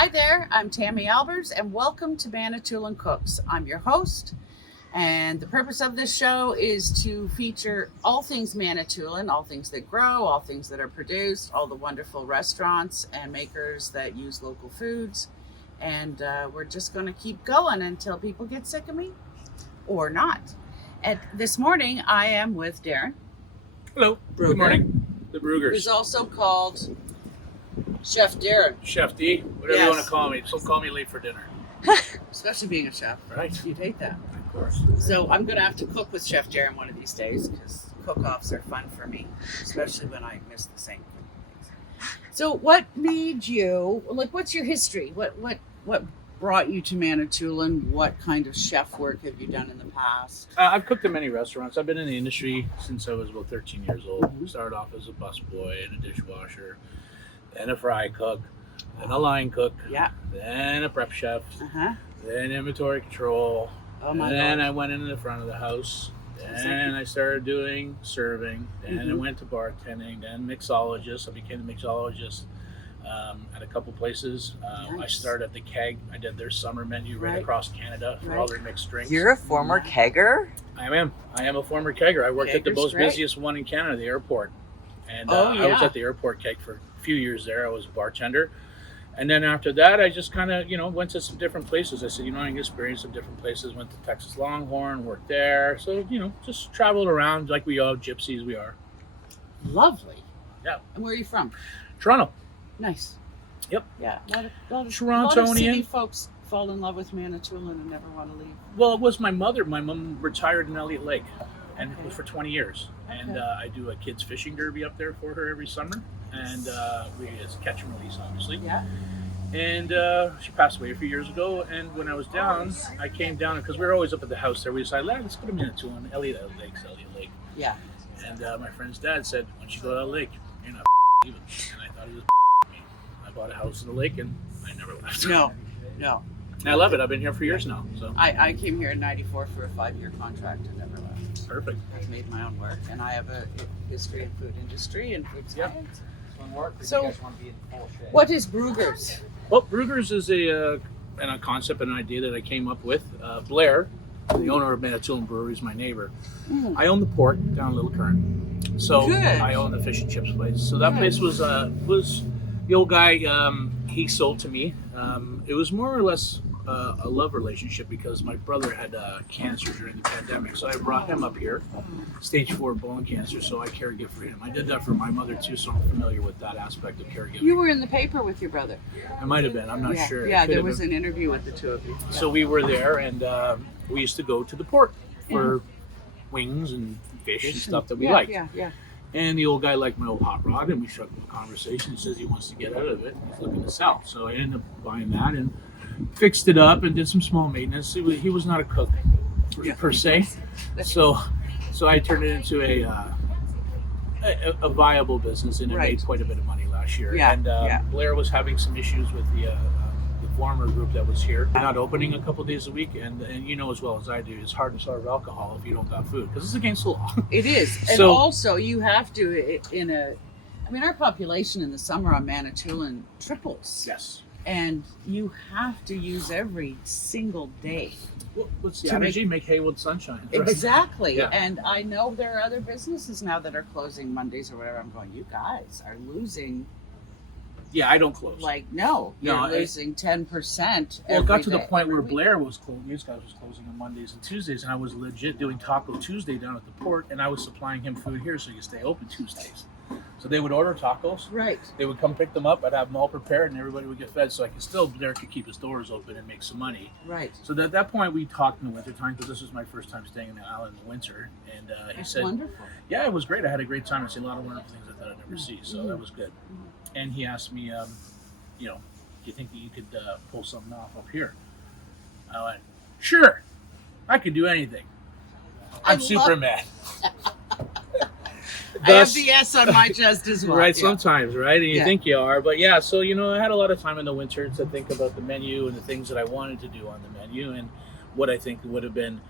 Hi there, I'm Tammy Albers, and welcome to Manitoulin Cooks. I'm your host, and the purpose of this show is to feature all things Manitoulin, all things that grow, all things that are produced, all the wonderful restaurants and makers that use local foods, and we're just going to keep going until people get sick of me, or not. And this morning, I am with Darren. Hello, Brewger. Good morning. The Brewgers. Who's also called Chef Darren. Chef D, whatever you want to call me. Don't call me late for dinner. Especially being a chef. Right. You'd hate that. Of course. So I'm going to have to cook with Chef Darren one of these days because cook-offs are fun for me, especially when I miss the same things. So what made you, what's your history? What brought you to Manitoulin? What kind of chef work have you done in the past? I've cooked in many restaurants. I've been in the industry since I was about 13 years old. Mm-hmm. Started off as a busboy and a dishwasher, then a fry cook, then a line cook, then a prep chef, then inventory control. Oh my then God. I went into the front of the house. Then I started doing serving. Then I went to bartending. Then mixologist. I became a mixologist at a couple places. I started at the Keg. I did their summer menu right across Canada for all their mixed drinks. You're a former kegger? I am a former kegger. I worked at the most busiest one in Canada, the airport. And I was at the airport Keg for a few years there. I was a bartender. And then after that, I just kind of, went to some different places. I said, I can experience some different places. Went to Texas Longhorn, worked there. So, just traveled around like we all gypsies we are. Lovely. Yeah. And where are you from? Toronto. Nice. Yep. Yeah. A lot of Torontonian. city folks fall in love with Manitoulin and never want to leave. Well, it was my mother. My mom retired in Elliott Lake, and it was for 20 years. And I do a kids fishing derby up there for her every summer. And it's catch and release, obviously. Yeah. And she passed away a few years ago. And when I was down, I came down because we were always up at the house there. We decided, let's go to Manitoulin, Elliott Lake. Yeah. And my friend's dad said, once you go to the lake, you're not leaving. And I thought he was me. I bought a house in the lake, and I never left. No. And I love it. I've been here for years now. So I came here in '94 for a 5-year contract and never left. Perfect. I've made my own work, and I have a history in food industry and food science. So, What is Brewgers? Well, Brewgers is a concept and an idea that I came up with. Blair, the owner of Manitoulin Brewery, is my neighbor. I own the port down Little Current. So Good. I own the fish and chips place. So that place was the old guy, he sold to me. It was more or less a love relationship because my brother had cancer during the pandemic. So I brought him up here, stage 4 bone cancer, so I caregive for him. I did that for my mother too, so I'm familiar with that aspect of caregiving. You were in the paper with your brother. I might have been, I'm not sure. Yeah, there was an interview with the two of you. So we were there, and we used to go to the port for wings and fish and stuff that we liked. Yeah. And the old guy liked my old hot rod, and we struck up a conversation. He says he wants to get out of it, and he's looking to sell. So I ended up buying that and fixed it up and did some small maintenance. He was not a cook per se, so I turned it into a viable business, and it made quite a bit of money last year. Blair was having some issues with the farmer group that was here. They're not opening a couple days a week, and you know as well as I do, it's hard to serve alcohol if you don't got food because it's against the law. It is, and also you have to our population in the summer on Manitoulin triples. Yes. And you have to use every single day. Well, what's the energy? Make hay with sunshine. Right? Exactly. Yeah. And I know there are other businesses now that are closing Mondays or whatever. I'm going, you guys are losing. Yeah, I don't close. You're losing 10%. Well, it got to the point where Blair was closing. These guys was closing on Mondays and Tuesdays, and I was legit doing Taco Tuesday down at the port, and I was supplying him food here so you stay open Tuesdays. So they would order tacos. Right. They would come pick them up. I'd have them all prepared, and everybody would get fed. So Blair could keep his doors open and make some money. Right. So at that point, we talked in the wintertime because this was my first time staying in the island in the winter. And he said, wonderful. Yeah, it was great. I had a great time. I see a lot of wonderful things I thought I'd never see. So that was good. And he asked me, do you think that you could pull something off up here? I went, sure. I could do anything. I'm Superman. I have the S on my chest as well. Right, sometimes, right? And you think you are. But so, I had a lot of time in the winter to think about the menu and the things that I wanted to do on the menu and what I think would have been,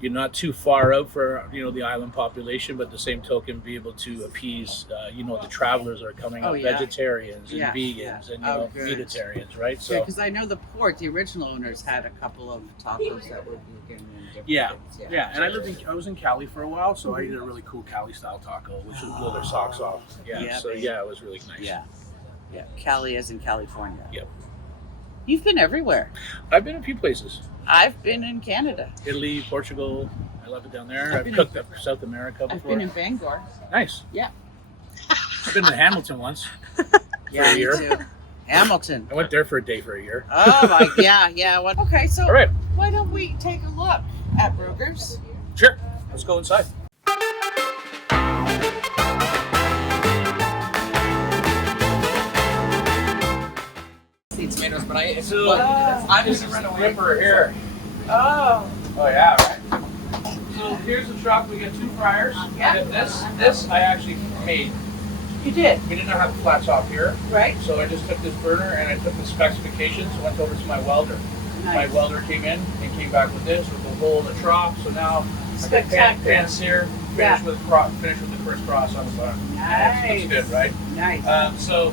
you're not too far out for the island population, but the same token be able to appease the travelers that are coming Oh, up, yeah. vegetarians and Yeah, vegans and Oh, good. vegetarians, right? Yeah, because I know the original owners had a couple of tacos that were vegan and different Yeah, things. yeah, and I was in Cali for a while, so I ate a really cool Cali style taco, which would blow their socks off. Yeah, Yeah, so baby. yeah, it was really nice. Yeah. Cali as in California. Yep. You've been everywhere. I've been a few places. I've been in Canada. Italy, Portugal. I love it down there. I've I've been cooked up South America I've before. been in Bangor. Nice. Yeah. I've been to Hamilton once. Yeah, a me year. too. Hamilton. I went there for a day for a year. Oh my, yeah. What? Okay, so All right, why don't we take a look at Brewgers? sure. Let's go inside. Tomatoes, but I'm just This is the ripper here. Oh, Oh yeah, right. So here's the truck. We got 2 fryers. Yeah. This I actually made. you did, We did not have the flat top here, right? so I just took this burner and I took the specifications, went over to my welder. My Nice. welder came in and came back with this with the hole in the trough. So now I got Spectacular. pan sear, Yeah. finish with the first cross on the bottom. Nice. Looks good, right? Nice. So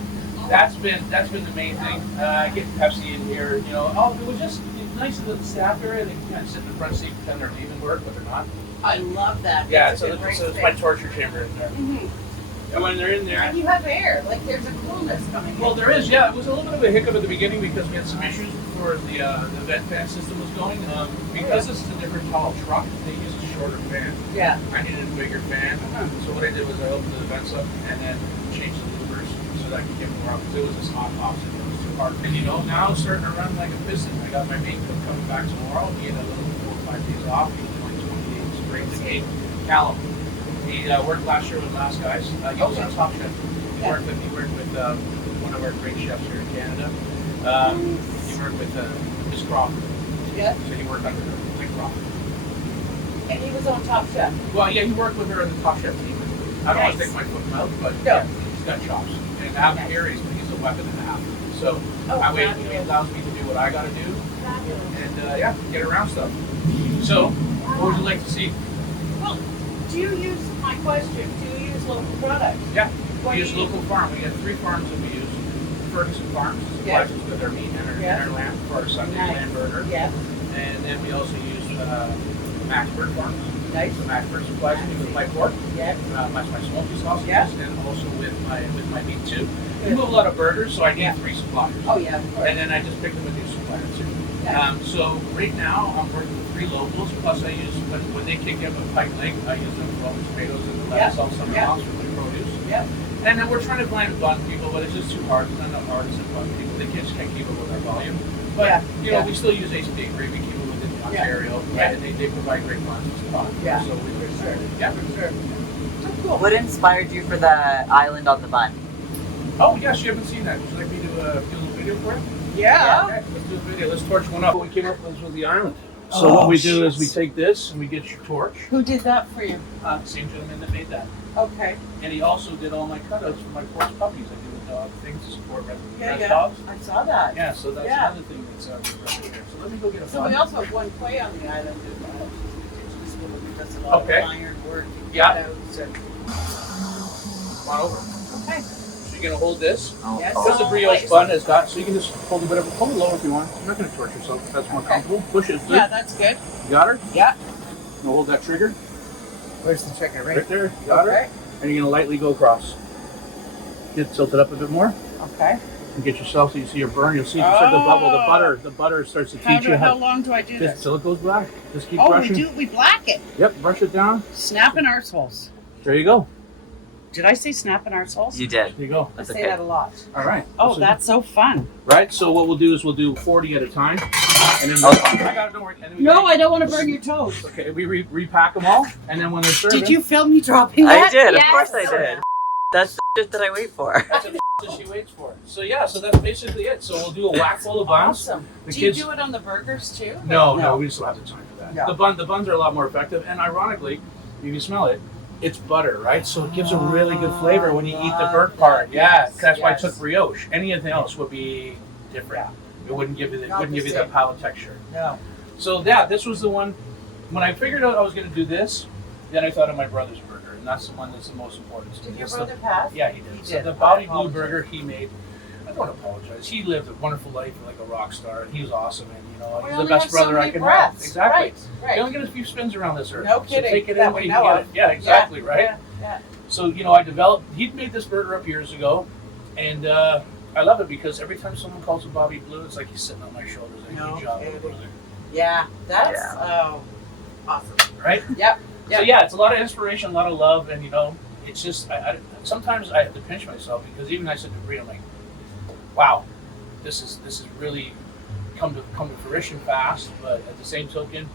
that's been the main thing. Getting Pepsi in here, it was just nice of the staff area. They can kind of sit in the front seat, pretend they're leaving work, but they're not. I love that. Yeah, It's so a great it's my thing. torture chamber in there. Mhm. And when they're in there, And you have air, like there's a coolness coming well, in. there is, yeah. It was a little bit of a hiccup at the beginning because we had some issues before the vent fan system was going. Because this is a different tall truck, they use a shorter fan. Yeah. I needed a bigger fan, so what I did was I opened the vents up and then changed the louvers so that I could get more up because it was just hot opposite. It was too hard. And now it's starting to run like a piston. I got my main cook coming back tomorrow. He had a little 4 or 5 days off. He was only 20 days straight to game. Callum. He worked last year with Last Guys. He was on Top Chef. He worked with one of our great chefs here in Canada. He worked with Miss Crawford. Yeah. So he worked under her, Mike Crawford. And he was on Top Chef. Well, yeah, he worked with her in the Top Chef team. I don't want to Nice. stick my foot in the mouth, but No. yeah, he's got chops. And out Nice. here, he's a weapon and a half. So Oh, that way, fabulous. he allows me to do what I got to do Fabulous. and get around stuff. So, what would you like to see? Well, do you use, my question, do you use local products? Yeah, What we do use you- local farm. We got 3 farms that we use. Ferguson Farms Yeah. supplies us with our meat and our, Yeah. and our lamb for our Sunday Nice. lamb burger. Yeah. And then we also use Maxburg Farms. Nice. So Maxburg supplies me with my pork, Yeah. my smoky sausages, Yeah. and also with my meat too. We move a lot of burgers, so I need Yeah. 3 suppliers. Oh, yeah, of course. And then I just picked them a new supplier too. Yeah. So right now I'm working with 3 locals. Plus I use when they kick in with Pike Lake, I use them for all the tomatoes and the lettuce all summer Yeah. long for my produce. Yeah. And then we're trying to find bun people, but it's just too hard. There's not enough artists and bun people. They just can't keep up with our volume. But Yeah. we still use Ace Bakery. We keep it within Ontario, Yeah. and they provide great buns and stuff. Yeah. So we Sure. yeah. For sure. Oh, cool. What inspired you for the island on the bun? Oh yes, you haven't seen that. Would you like me to do a little video for it? Yeah. Okay, let's do a video. Let's torch one up. What we came up with was the island. So what we do is we take this and we get your torch. Who did that for you? Same gentleman that made that. Okay. And he also did all my cutouts for my porch puppies. I do the dog things to support red Yeah. dogs. I saw that. Yeah, so that's Yeah. another thing that's right here. So let me go get a So bun. we also have one quay on the island as well. She's a indigenous woman who does a lot Okay. of iron work and Yeah. cutouts and- Come on over. Okay. So you're gonna hold this. Yes. Because the brioche bun has got, so you can just hold a bit of it. Hold it low if you want. You're not gonna torch yourself if that's more Okay. comfortable. Push it. Yeah, that's good. You got her? Yeah. Now hold that trigger. Where's the trigger? Right there. You got her? Okay. And you're gonna lightly go across. Get tilted up a bit more. Okay. And get yourself so you see your burn. You'll see it start to bubble. The butter starts to teach you How long do I do just this? till it goes black. Just keep Oh, brushing. we black it. Yep, brush it down. Snapping arseholes. There you go. Did I say snapping arseholes? You did. There you go. I That's say okay. that a lot. All right. Oh, So- that's so fun. right. So what we'll do is we'll do 40 at a time, and then I got it. Don't worry. And then we No, I don't want to burn your toes. Okay, we repack them all, and then when they're served, Did you film me dropping I that? did. Yes. Of course I did. That's the shit that I wait for. that's the that she waits for. So yeah, so that's basically it. So we'll do a whack full of buns. Awesome. The Do kids- you do it on the burgers too? No, we just don't have the time for that. No. The buns are a lot more effective, and ironically, if you smell it, it's butter, right? So it gives a really good flavor when you eat the burnt part. Yeah, Yes, that's why I yes. took brioche. Anything else would be different. It wouldn't give you Not the that same. palate texture. No. So yeah, this was the one when I figured out I was going to do this, then I thought of my brother's burger, and that's the one that's the most important to me. Did your It's brother pass? Yeah, he did. He So did. the I Bobby Blue apologize. burger he made, I don't apologize. He lived a wonderful life like a rock star, and he was awesome, and We he's the only best have so brother I many can breaths. have. Exactly. Right, right. You only get a few spins around this earth. No So kidding, take it that in we when you know get of. it. Yeah, exactly, right? Yeah. So, I developed, he'd made this burger up years ago, and I love it because every time someone calls it Bobby Blue, it's like he's sitting on my shoulders. Like, No good job, kidding. brother. Yeah, that's awesome. Right? Yep. So, yeah, it's a lot of inspiration, a lot of love, and, it's just, sometimes I have to pinch myself because even I said to Brie, I'm like, wow, this is really come to fruition fast, but at the same token,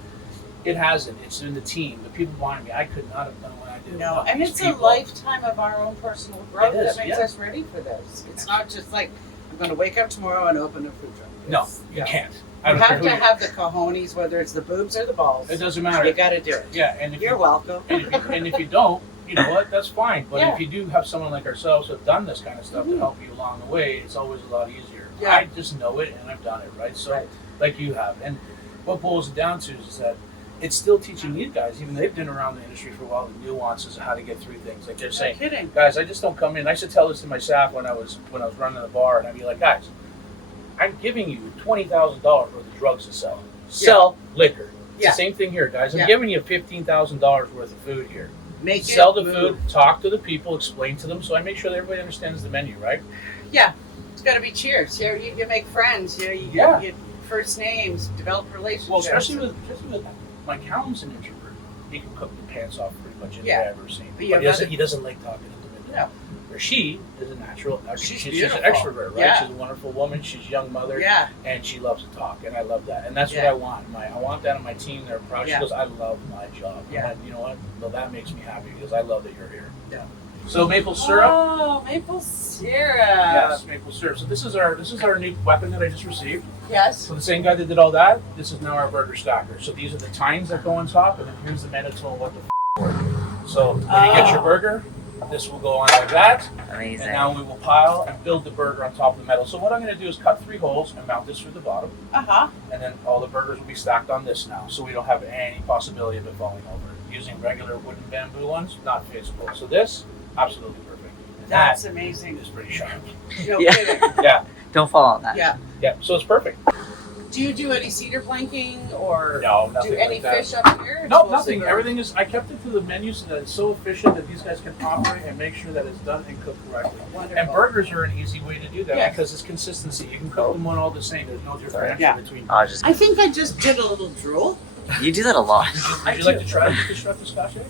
it hasn't. It's in the team. The people behind me, I could not have done what I did. No, without and these it's people. a lifetime of our own personal growth It is, that makes yeah. us ready for this. It's not just like, I'm going to wake up tomorrow and open a food truck. No, It's- you can't. You don't have care to who you- have the cojones, whether it's the boobs or the balls. It doesn't matter. You got to do it. Yeah, and if You're welcome. and if you don't, you know what? That's fine. But Yeah. if you do have someone like ourselves who've done this kind of stuff Mhm. to help you along the way, it's always a lot easier. Yeah. I just know it and I've done it, right? So, Right. like you have. And what boils it down to is that it's still teaching these guys, even though they've been around the industry for a while, the nuances of how to get through things. Like they're No saying, kidding. guys, I just don't come in. I used to tell this to my staff when I was running the bar, and I'd be like, guys, I'm giving you $20,000 worth of drugs to sell. Sell liquor. It's Yeah. the same thing here, guys. I'm Yeah. giving you $15,000 worth of food here. Make Sell it the move. food, talk to the people, explain to them. So I make sure that everybody understands the menu, right? Yeah. It's got to be cheers. Here you make friends. Here you Yeah. get first names, develop relationships. Well, especially with my Callum's an introvert. He can cook the pants off pretty much anywhere Yeah. I've ever seen. But But you he doesn't like talking at the window. No. Where she is a natural. She's an beautiful. extrovert, right? Yeah. She's a wonderful woman. She's a young mother. Yeah. And she loves to talk, and I love that. And that's what Yeah. I want. I want that on my team. They're proud. Yeah. She goes, I love my job. Yeah. And you know what? Well, that makes me happy because I love that you're here. Yeah. So maple syrup. Oh, maple syrup. Yes, maple syrup. So this is our new weapon that I just received. Yes. So the same guy that did all that, this is now our burger stacker. So these are the tines that go on top, and then here's the Manitoulin what the for. So when you get your burger, this will go on like that. Amazing. And now we will pile and build the burger on top of the metal. So what I'm going to do is cut 3 holes and mount this through the bottom. Uh-huh. And then all the burgers will be stacked on this now. So we don't have any possibility of it falling over. Using regular wooden bamboo ones, not feasible. So this, absolutely perfect. And That's that amazing. is pretty sharp. No Yeah. kidding. Yeah, Don't fall on that. Yeah. yeah. So it's perfect. Do you do any cedar planking or No, nothing do any like that. fish up here? It's No, mostly nothing. burger. Everything is. I kept it to the menu so that it's so efficient that these guys can operate and make sure that it's done and cooked correctly. Wonderful. And burgers are an easy way to do that Yes. because it's consistency. You can cook them on all the same. There's no differential Yeah. between. Oh, just I think I just did a little drool. you do that a lot. Would you like to try to construct the scotch egg?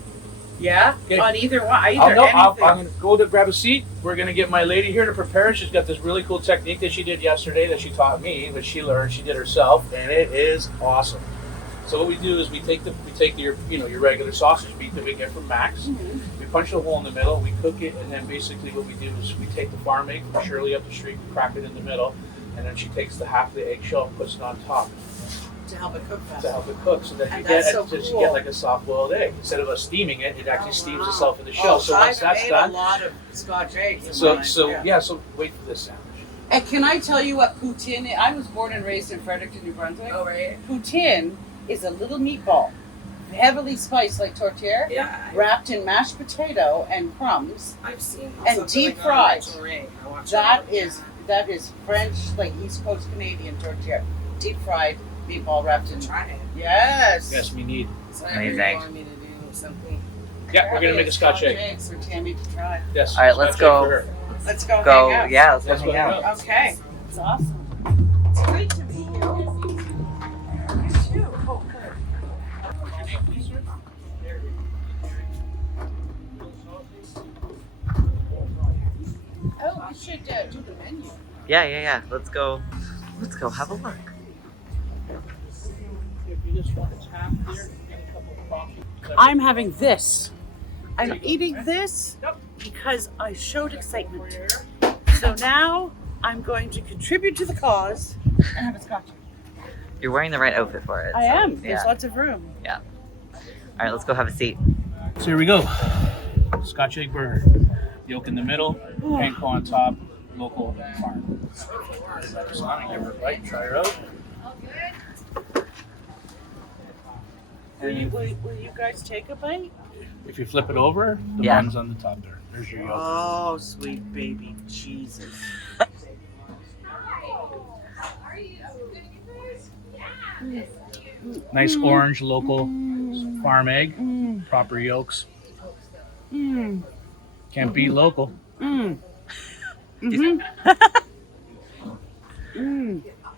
Yeah. Okay. On either one. I'm Either anything. going to go to grab a seat. We're going to get my lady here to prepare. She's got this really cool technique that she did yesterday that she taught me, that she learned. She did herself, and it is awesome. So what we do is we take your regular sausage meat that we get from Max. Mhm. We punch a hole in the middle. We cook it, and then basically what we do is we take the farm egg from Shirley up the street, we crack it in the middle, and then she takes the half of the eggshell and puts it on top To help it cook to faster. help it cook, so that you And get that's so you cool. get like a soft-boiled egg. Instead of us steaming it, it actually Oh, steams wow. itself in the shell. So once I've that's made done, a lot of Scotch eggs. in so mine, so wait for this sandwich. And can I tell you what poutine is? I was born and raised in Fredericton, New Brunswick. Oh, right. Poutine is a little meatball, heavily spiced like tortilla, Yeah, wrapped in mashed potato and crumbs. I've seen And something deep like fried. On Rachel Ray. I watched That it. is French, like East Coast Canadian tortilla, deep fried meatball wrapped in. Try it. Yes. Yes, we need. So Amazing. you want me to do something? Yeah, we're gonna make a Scotch egg. eggs for Tammy to try. Yes. All right, let's Scotch egg go. for her. Let's go. Go. Hang out. Yeah, let's go Let's hang go out. hang out. Okay. It's awesome. It's great to meet you. You too. Oh, good. What's your name, please, sir? Oh, we should do the menu. Yeah. Let's go. Let's go have a look. If you just want to tap there, get a couple of coffee. I'm having this. I'm There you go. eating this Yep. because I showed excitement. So now I'm going to contribute to the cause and have a scotch. You're wearing the right outfit for it. I so, am. There's Yeah. lots of room. All right, let's go have a seat. So here we go. Scotch egg burger. Yolk in the middle, panko on top, local farm. Give her a bite, try her out. Will you guys take a bite? If you flip it over, the Yeah. bun's on the top there. There's your yolk. Oh, sweet baby Jesus. Nice orange local farm egg, proper yolks. Can't beat local. I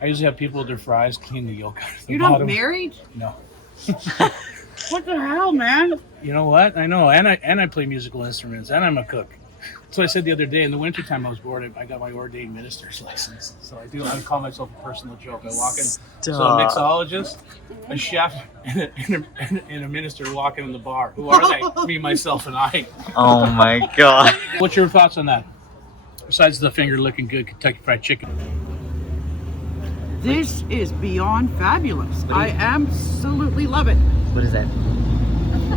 usually have people with their fries clean the yolk out of the You're bottom. not married? No. What the hell, man? You know what? I know, and I play musical instruments, and I'm a cook. So I said the other day, in the wintertime I was bored, I got my ordained minister's license. So I call myself a personal joke. I walk in, so a mixologist, a chef, and a minister walking in the bar. Who are they? Me, myself, and I. Oh my god. What's your thoughts on that? Besides the finger looking good Kentucky Fried Chicken. This is beyond fabulous. I absolutely love it. What is that?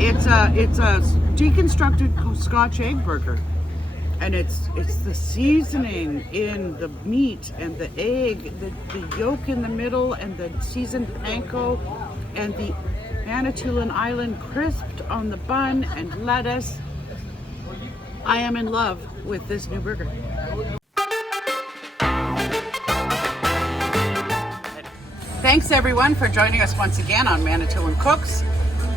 It's a deconstructed Scotch egg burger, and it's the seasoning in the meat and the egg, the yolk in the middle, and the seasoned panko, and the Manitoulin Island crisped on the bun and lettuce. I am in love with this new burger. Thanks everyone for joining us once again on Manitoulin Cooks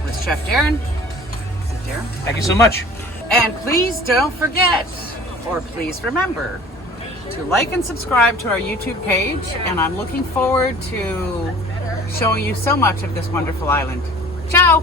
with Chef Darren. Is it Darren? Thank you so much. And please don't forget, or please remember, to like and subscribe to our YouTube page. And I'm looking forward to showing you so much of this wonderful island. Ciao!